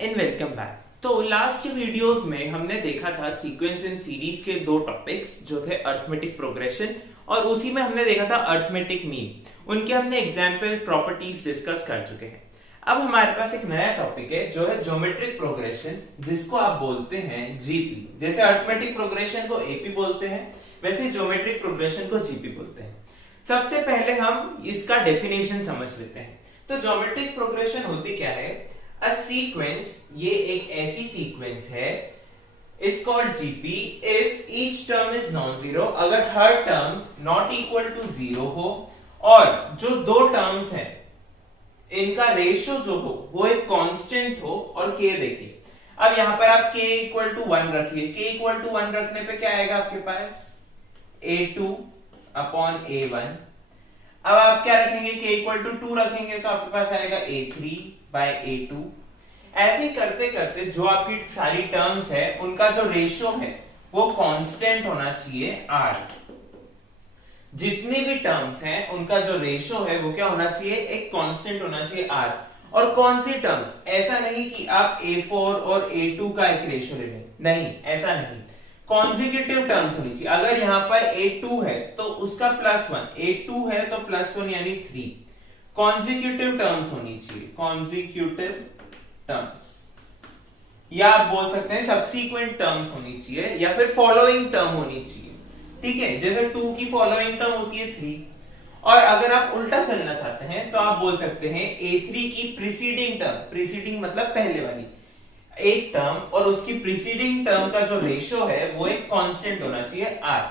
And welcome back. तो last के videos में हमने देखा था सीक्वेंस एंड सीरीज के दो टॉपिक्स जो थे अरिथमेटिक प्रोग्रेशन और उसी में हमने देखा था अरिथमेटिक मीन। उनके हमने एग्जाम्पल प्रॉपर्टीज डिस्कस कर चुके हैं। अब हमारे पास एक नया टॉपिक है जो है ज्योमेट्रिक प्रोग्रेशन, जिसको आप बोलते हैं जीपी। जैसे अरिथमेटिक प्रोग्रेशन को एपी बोलते हैं वैसे ज्योमेट्रिक प्रोग्रेशन को जीपी बोलते हैं। सबसे पहले हम इसका डेफिनेशन समझ लेते हैं। तो ज्योमेट्रिक प्रोग्रेशन होती क्या है? अ सीक्वेंस, ये एक ऐसी सीक्वेंस है, is called GP if each term is non zero, अगर हर term not equal to zero हो और जो दो टर्म्स हैं इनका रेशियो जो हो वो एक कांस्टेंट हो और k देखिए। अब यहां पर आप k इक्वल टू 1 रखिए। k इक्वल टू 1 रखने पे क्या आएगा आपके पास? a2 upon a1। अब आप क्या रखेंगे? k इक्वल टू 2 रखेंगे तो आपके पास आएगा a3 बाय a2। ऐसे करते करते जो आपकी सारी टर्म्स है उनका जो रेशियो है वो कांस्टेंट होना चाहिए r। जितनी भी टर्म्स हैं उनका जो रेशियो है वो क्या होना चाहिए? एक कांस्टेंट होना चाहिए r। और कौन सी टर्म्स? ऐसा नहीं कि आप a4 और a2 का एक रेशियो ले लें, नहीं, ऐसा नहीं। कॉन्जिक्यूटिव टर्म्स होनी चाहिए। अगर यहाँ पर a2 है तो उसका +1, a2 है तो +1 यानी 3। कॉन्जिक्यूटिव टर्म्स होनी चाहिए, कॉन्जिक्यूटिव टर्म्स, या आप बोल सकते हैं सबसीक्वेंट टर्म्स होनी चाहिए या फिर फॉलोइंग टर्म होनी चाहिए। ठीक है, जैसे 2 की फॉलोइंग टर्म होती है 3। और अगर आप उल्टा चलना चाहते हैं तो आप बोल सकते हैं a3 की प्रीसीडिंग टर्म, प्रीसीडिंग मतलब पहले वाली एक टर्म, और उसकी प्रीसीडिंग टर्म का जो रेशियो है वो एक कांस्टेंट होना चाहिए r।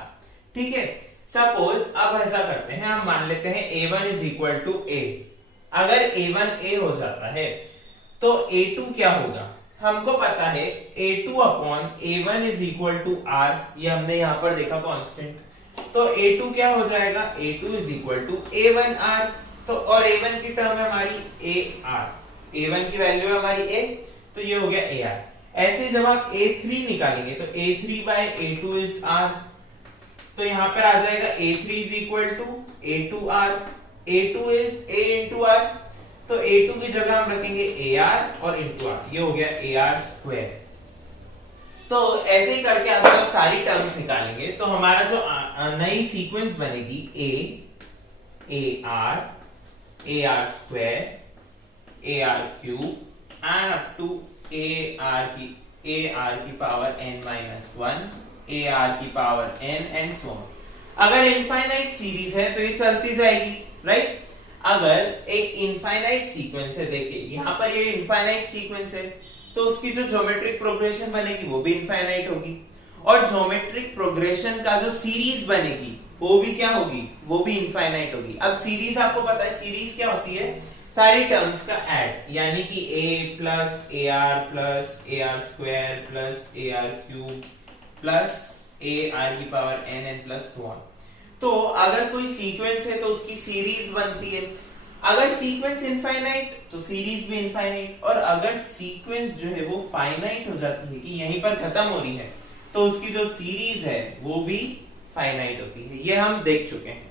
ठीक है, सपोज अब ऐसा करते हैं, हम मान लेते हैं a1 is equal to a। अगर a1 a हो जाता है तो a2 क्या होगा? हमको पता है a2 upon a1 is equal to r, ये हमने यहां पर देखा कांस्टेंट। तो a2 क्या हो जाएगा? a2 is equal to a1r। तो और a1 की टर्म है हमारी ar, a1 की वैल्यू है हमारी a, तो ये हो गया ar। ऐसे जब आप a3 निकालेंगे तो a3 bye a2 is r, तो यहां पर आ जाएगा a3 is equal to a2r, a2 is a into r, तो a2 की जगह हम रखेंगे ar और इंटू r, ये हो गया ar स्क्वायर। तो ऐसे ही करके आप जब सारी टर्म्स निकालेंगे तो हमारा जो नई सीक्वेंस बनेगी ar square, ar cube and up to ar की पावर n-1, ar की power n and so on. अगर इनफाइनाइट सीरीज है तो ये चलती जाएगी, राइट? अगर एक इनफाइनाइट सीक्वेंस है, देखिए यहां पर ये इनफाइनाइट सीक्वेंस है तो उसकी जो ज्योमेट्रिक प्रोग्रेशन बनेगी वो भी इनफाइनाइट होगी, और ज्योमेट्रिक प्रोग्रेशन का जो सीरीज बनेगी वो भी क्या होगी? वो भी इनफाइनाइट होगी। अब सीरीज आपको पता है, सीरीज क्या होती है? सारी टर्म्स का ऐड, यानी कि a plus ar square plus ar cube plus ar की power n plus so on. तो अगर कोई सीक्वेंस है तो उसकी सीरीज बनती है। अगर सीक्वेंस इनफाइनाइट तो सीरीज भी इनफाइनाइट, और अगर सीक्वेंस जो है वो फाइनाइट हो जाती है कि यहीं पर खत्म हो रही है तो उसकी जो सीरीज है वो भी फाइनाइट होती है। ये हम देख चुके हैं।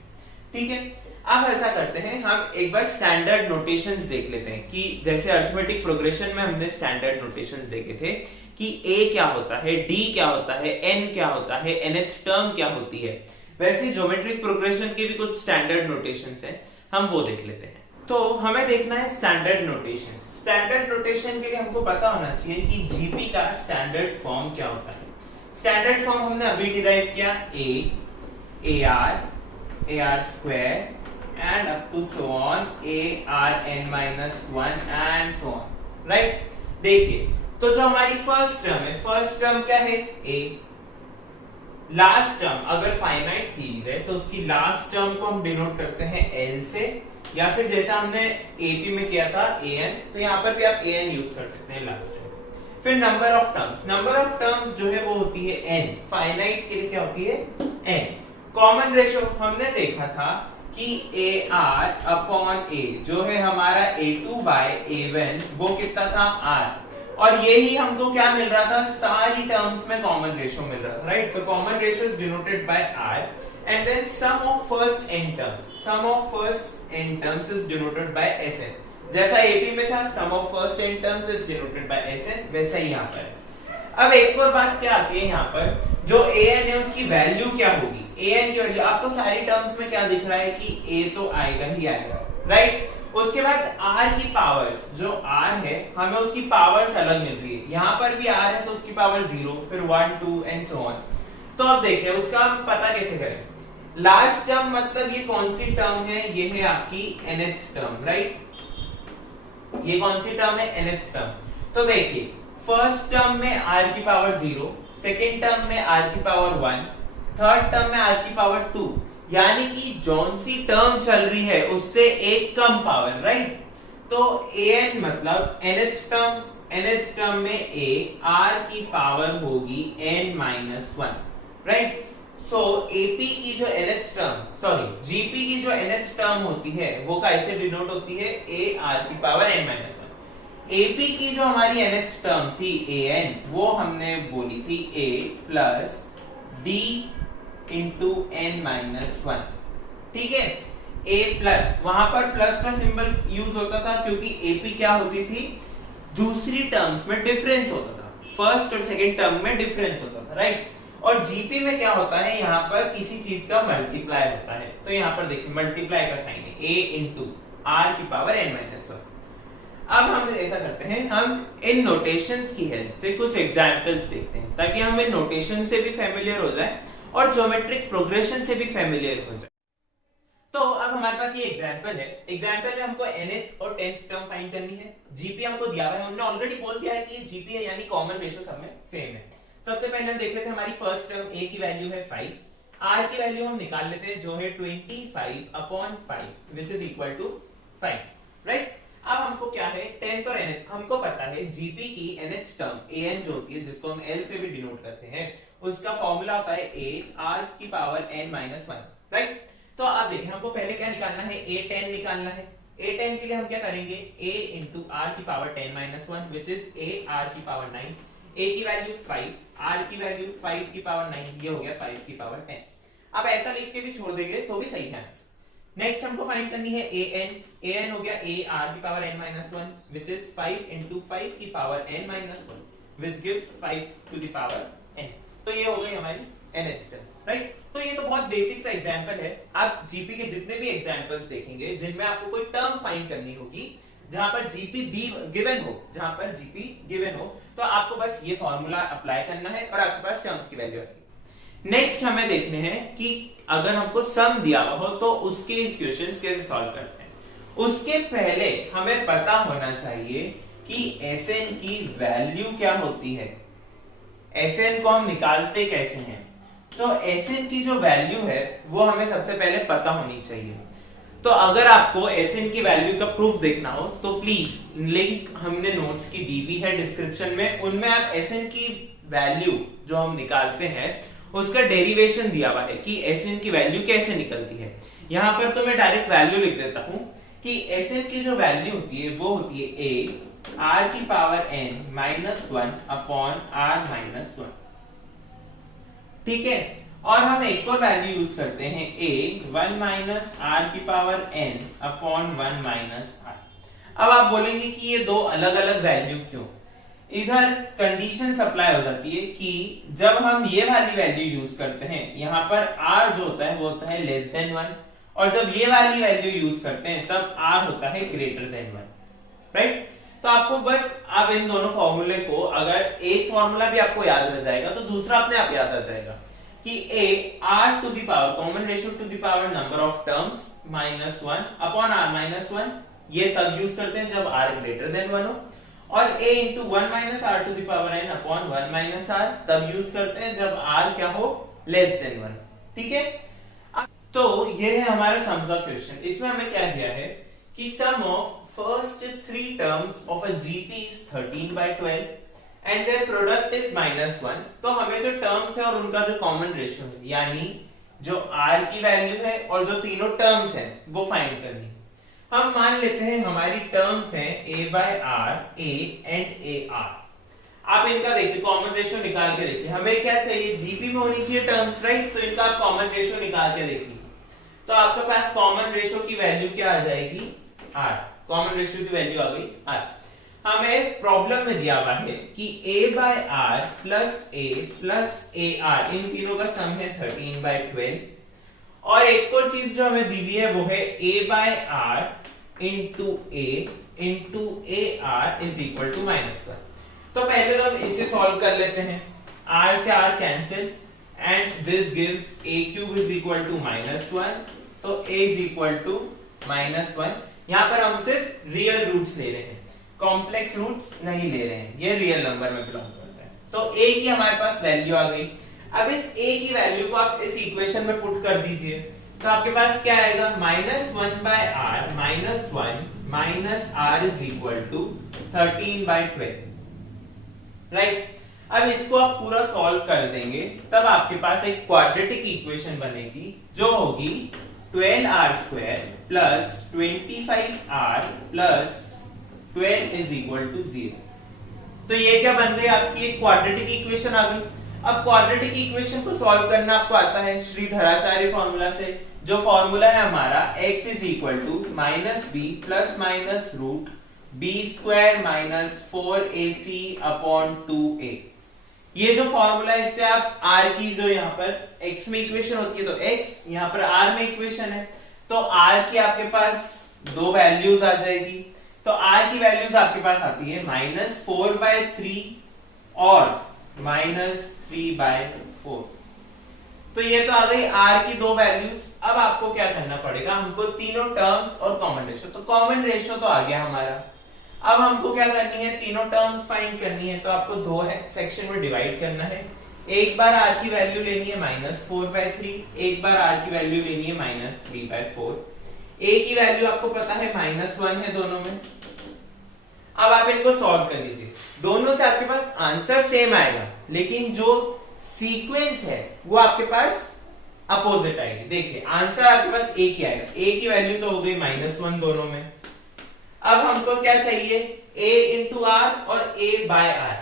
ठीक है, अब ऐसा करते हैं, हम एक बार स्टैंडर्ड नोटेशंस देख लेते हैं कि जैसे अरिथमेटिक प्रोग्रेशन में हमने स्टैंडर्ड नोटेशंस देखे थे कि a क्या होता है, d क्या होता है, n क्या होता है, nth टर्म क्या होती है। वैसे ज्योमेट्रिक प्रोग्रेशन के भी कुछ स्टैंडर्ड नोटेशंस हैं, हम वो देख लेते हैं। तो हमें देखना है स्टैंडर्ड नोटेशन। स्टैंडर्ड नोटेशन के लिए हमको पता होना चाहिए कि जीपी का स्टैंडर्ड फॉर्म क्या होता है। स्टैंडर्ड फॉर्म हमने अभी डिराइव किया, ar square and up to so on arn-1 and so on, right? देखिए, तो जो हमारी फर्स्ट टर्म है, फर्स्ट टर्म क्या है? a। लास्ट टर्म अगर फाइनाइट सीरीज है तो उसकी लास्ट टर्म को हम डिनोट करते हैं l से, या फिर जैसा हमने AP में किया था an, तो यहाँ पर भी आप an यूज कर सकते हैं लास्ट टर्म। फिर number of terms, number of terms जो है वो होती है n। फाइनाइट के लिए क्या होती है? n। कॉमन रेशियो हमने देखा था कि ar अपॉन a जो है हमारा a2 बाय a1 वो कितना था? r। और यही हमको क्या मिल रहा था? सारी टर्म्स में कॉमन रेशियो मिल रहा था, राइट? तो common ratio is denoted by r and then sum of first n terms, sum of first n terms is denoted by sn। जैसा एपी में था sum of first n terms is denoted by Sn, वैसा ही यहाँ पर है। अब एक और बात क्या आती है यहाँ पर, जो an है उसकी वैल्यू क्या होगी, an की वैल्यू आपको सारी टर्म्स में क्या दिख रहा है कि a तो आएगा ही आएगा, राइट। उसके बाद r की पावर्स, जो r है हमें उसकी पावर्स अलग मिल रही है, यहाँ पर भी r है तो उसकी पावर 0, फिर 1 2 एंड सो ऑन। तो अब देखिए उसका हम पता कैसे करें। लास्ट टर्म मतलब ये कौन सी टर्म है, ये है आपकी nth टर्म, राइट। ये कौन सी टर्म है, nth टर्म। तो देखिए फर्स्ट टर्म में r की पावर 0, सेकेंड टर्म में r की पावर 1, थर्ड टर्म में r की पावर 2, यानी कि जौन सी टर्म चल रही है उससे एक कम पावर, राइट। तो an मतलब nth टर्म में a r की पावर होगी n-1, राइट। सो AP की जो nth टर्म, सॉरी GP की जो nth टर्म होती है वो कैसे डिनोट होती है, a r की पावर n-1। AP की जो हमारी nth टर्म थी an, वो हमने बोली थी a plus d into n-1, ठीक है। a प्लस, वहां पर प्लस का सिंबल यूज होता था क्योंकि AP क्या होती थी, दूसरी टर्म्स में डिफरेंस होता था, फर्स्ट और सेकेंड टर्म में डिफरेंस होता था, राइट। और जीपी में क्या होता है, यहाँ पर किसी चीज का मल्टीप्लाई होता है। तो यहाँ पर देखिए मल्टीप्लाई का साइन है, a इंटू आर की पावर n-1। अब हम ऐसा करते हैं, हम इन नोटेशंस की हेल्प से कुछ एग्जांपल्स देखते हैं ताकि हम इन नोटेशन से भी फेमिलियर हो जाए और ज्योमेट्रिक प्रोग्रेशन से भी फेमिलियर हो जाए। तो अब हमारे पास ये एग्जांपल है, एग्जांपल में हमको nth और 10th टर्म फाइंड करनी है। जीपी हमको दिया हुआ है, उन्होंने ऑलरेडी बोल दिया है कि ये जीपी है यानी कॉमन रेशियो सब में सेम है। सबसे पहले हम देख लेते हैं हमारी फर्स्ट टर्म a की वैल्यू है 5, r की वैल्यू हम निकाल लेते हैं जो है 25/5 which is equal to 5, right. अब हमको क्या है 10th और nth, हमको पता है जीपी की nth टर्म an जो होती है जिसको हम l से भी डिनोट करते हैं, उसका फॉर्मूला होता है a r की पावर n-1, राइट। तो आप देखिए हमको पहले क्या निकालना है, a10 निकालना है। a10 के लिए हम क्या करेंगे, a इंटू r की power 10-1 which is a r की पावर 9, a की वैल्यू 5, r की वैल्यू 5 की पावर 9, ये हो गया 5 की पावर 10। अब ऐसा लिख के भी छोड़ देंगे तो भी सही है आंसर। नेक्स्ट हमको फाइंड करनी है an हो गया a r की power n-1 which is 5 into 5 की power n-1 which gives 5 to the power n। तो ये हो गई हमारी nth टर्म, राइट। तो ये तो बहुत बेसिक सा एग्जांपल है। आप जीपी के जितने भी एग्जांपल्स देखेंगे जिनमें आपको कोई टर्म फाइंड करनी होगी जहां पर जीपी गिवन हो, जहां पर जीपी गिवन हो, तो आपको बस ये फॉर्मूला अप्लाई करना है और आपके पास टर्म्स की वैल्यू आ जाएगी। नेक्स्ट हमें देखने हैं कि अगर हमको सम दिया हुआ हो तो उसके इक्वेशंस कैसे सॉल्व करते हैं। उसके पहले हमें पता होना चाहिए कि Sn की वैल्यू क्या होती है, Sn को हम निकालते कैसे हैं। तो Sn की जो वैल्यू है वो हमें सबसे पहले पता होनी चाहिए। तो अगर आपको Sn की वैल्यू का प्रूफ देखना हो तो प्लीज लिंक हमने नोट्स की दी हुई है डिस्क्रिप्शन में, उनमें आप Sn की वैल्यू जो हम निकालते हैं उसका डेरिवेशन दिया हुआ है कि Sn की वैल्यू कैसे निकलती है। यहाँ पर तो मैं डायरेक्ट वैल्यू लिख देता हूं कि Sn की जो वैल्यू होती है वो होती है a r की पावर n-1 अपॉन r-1, ठीक है। और हम एक और वैल्यू यूज करते हैं a 1 माइनस r की power n upon 1 minus r। अब आप बोलेंगे कि ये दो अलग अलग वैल्यू क्यों, इधर कंडीशन अप्लाई हो जाती है कि जब हम ये वाली वैल्यू यूज करते हैं यहाँ पर r जो होता है वो होता है लेस देन 1, और जब ये वाली वैल्यू यूज करते हैं तब r होता है ग्रेटर देन 1, राइट। तो आपको बस आप इन दोनों फॉर्मूले को, अगर एक फॉर्मूला भी आपको याद रह जाएगा तो दूसरा अपने आप याद आ जाएगा कि a r to the power common ratio to the power number of terms minus 1 upon r-1, ये तब यूज करते हैं जब r ग्रेटर देन 1 हो, और a into 1 minus r to the power n upon 1 minus r तब use करते हैं जब r क्या हो, लेस देन 1, ठीक है। तो ये है हमारा सम का क्वेश्चन। इसमें हमें क्या दिया है कि sum of first 3 terms of a GP is 13/12 and their product is -1। तो हमें जो टर्म्स है और उनका जो कॉमन रेशियो है यानी जो r की वैल्यू है और जो तीनों टर्म्स हैं वो फाइंड करनी है। हम मान लेते हैं हमारी टर्म्स हैं a/r, a एंड ar। आप इनका देखिए कॉमन रेशियो निकाल के देखिए, हमें क्या चाहिए, जीपी में होनी चाहिए टर्म्स, राइट। तो इनका आप कॉमन रेशियो निकाल के देखिए तो आपके पास कॉमन रेशियो की वैल्यू क्या आ जाएगी, r। कॉमन रेशियो की वैल्यू आ गई r। हमें प्रॉब्लम में दिया हुआ है कि a/r प्लस a r इन तीनों का सम है 13/12 और एक और चीज जो हमें दी हुई है वो है a/r into a r is equal to -1। तो पहले तो हम इसे सॉल्व कर लेते हैं। r से r cancel and this gives a³ is equal to -1, तो a इज इक्वल टू -1। यहाँ पर हम सिर्फ रियल रूट्स ले रहे हैं, कॉम्प्लेक्स रूट्स नहीं ले रहे हैं, ये रियल नंबर में बिलोंग करता है। तो a की हमारे पास वैल्यू आ गई। अब इस a की वैल्यू को आप इस इक्वेशन में पुट कर दीजिए, तो आपके पास क्या आएगा, -1/r -1 r is equal to 13/12, right. अब इसको आप पूरा सॉल्व कर देंगे, तब आपके पास एक क्वाड्रेटिक इक्वेशन बनेगी जो होगी 12r² plus 25r plus 12 is equal to 0। तो ये क्या बन गई, आपकी एक क्वाड्रेटिक इक्वेशन आ गई। अब क्वाड्रेटिक इक्वेशन को सॉल्व करना आपको आता है श्रीधराचार्य फॉर्मूला से, जो फॉर्मूला है हमारा x is equal to -b plus minus root b² minus 4ac upon 2a। ये जो फॉर्मूला है इससे आप r की जो यहाँ पर x में इक्वेशन होती है तो x, यहाँ पर r में इक्वेशन है तो r की आपके पास दो वैल्यूज आ जाएगी। तो r की वैल्यूज आपके पास आती है -4/3 और -3/4। तो ये तो आ गई r की दो वैल्यूज। अब आपको क्या करना पड़ेगा, हमको तीनों टर्म्स और कॉमन रेशियो, तो कॉमन रेशियो तो आ गया हमारा। अब हमको क्या करनी है, तीनों टर्म्स फाइंड करनी है। तो आपको दो सेक्शन में डिवाइड करना है। एक बार r की वैल्यू लेनी है -4/3, एक बार r की वैल्यू लेनी है -3/4। a की वैल्यू आपको पता है -1 है दोनों में। अब आप इनको सॉल्व कर लीजिए, दोनों से आपके पास आंसर सेम आएगा, लेकिन जो सीक्वेंस है वो आपके पास अपोजिट आएगी। देखिए आंसर आपके पास a की आएगा, a की वैल्यू तो हो गई -1 दोनों में। अब हमको क्या चाहिए, a इंटू r और a/r।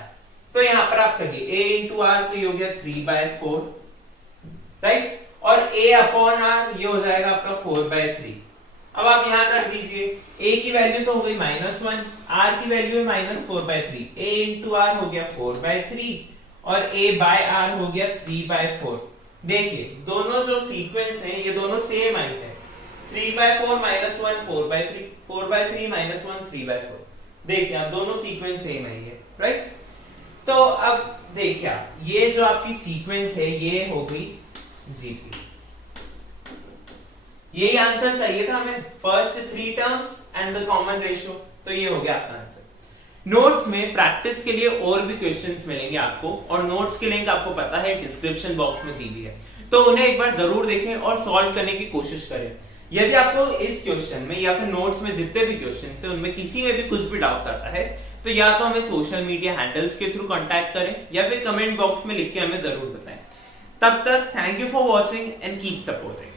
तो यहां पर आप करिए a इंटू r, तो ये हो गया 3/4, राइट, और a अपॉन r ये हो जाएगा आपका 4/3। अब आप यहां कर दीजिए, a की वैल्यू तो हो गई -1, r की वैल्यू है -4/3, a इंटू r हो गया 4/3 और a/r हो गया 3/4। देखिए दोनों जो सीक्वेंस हैं ये दोनों सेम आई है, 3/4 -1 4/3, 4/3 -1 3/4। देखिए आप दोनों सीक्वेंस सेम आई है, राइट। तो अब देखिए ये जो आपकी सीक्वेंस है ये हो गई जीपी। यही आंसर चाहिए था हमें, first 3 terms and the common ratio. तो ये हो गया आपका आंसर। नोट्स में प्रैक्टिस के लिए और भी क्वेश्चंस मिलेंगे आपको, और नोट्स की लिंक आपको पता है डिस्क्रिप्शन बॉक्स में दी हुई है, तो उन्हें एक बार जरूर देखें और सॉल्व करने की कोशिश करें। यदि आपको इस क्वेश्चन में या फिर नोट्स में जितने भी क्वेश्चन है उनमें किसी में भी कुछ भी डाउट आता है तो या तो हमें सोशल मीडिया हैंडल्स के थ्रू कांटेक्ट करें या फिर कमेंट बॉक्स में लिख के हमें जरूर बताएं। तब तक thank you for watching and keep supporting.